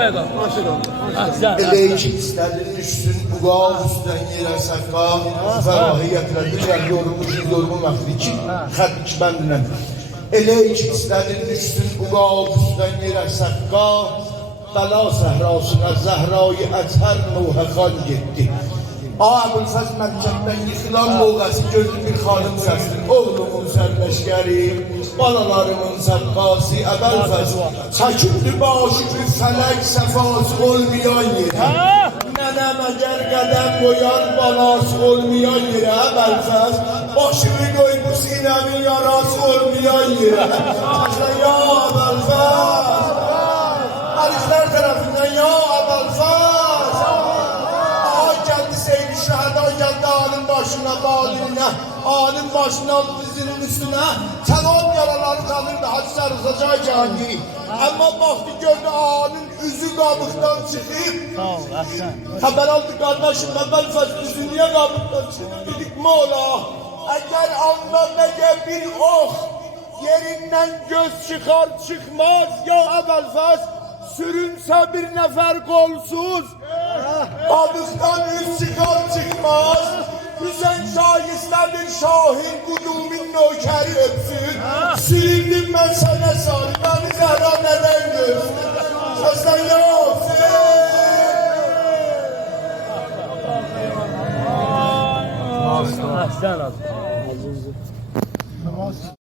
qoyaq. Əhsən. Eləyik istədin düşsün, uqal üstdən yerə səqqa, fəvahiyyətlədir, yorulmuş vaxtı ki, xət bəndinəm. Eləyik istədin düşsün, uqal üstdən yerə səqqa, bəla səhrasına zəhrayı ətər Nuhə xan getdi. Əbülfəz Məkkədən yıxılan boğası gözlü bir xanım səsdir. Oğlumun sərləşgəri, balalarımın səqqası Əbülfəz çəkildi başı bir fələk səfası olmayan yerə. Nənəm əgər qədəm qoyar balası olmayan yerə Əbülfəz başını qoydu sinəmin yarası olmayan yerə. Ya Əbülfəz Ərizlər tərəfindən ya Əbülfəz şəhədə gəldi ağanın başına, bağlıyına, ağanın başına, dizinin üstüne təlab yaraları qalırdı, hadisler uzacağı canlı. Ama baxdı gördü ağanın üzü qabıqdan çıxıb. Xəbər aldı qardaşım, Əbülfəz üzü niyə qabıqdan çıxıb? Dedik, mola, əgər anda məgə bir ox yerindən göz çıxar çıxmaz, ya Əbülfəz sürünsə bir nəfər qolsuz, qabıqdan üz çıxar çıxmaz, Hüseyin şahistə bir şahin qudumin nökəri öpsün, süründüm mən sənə sarı, bəni zəhra nədən görsün, səsən yoxsun. Əhsən.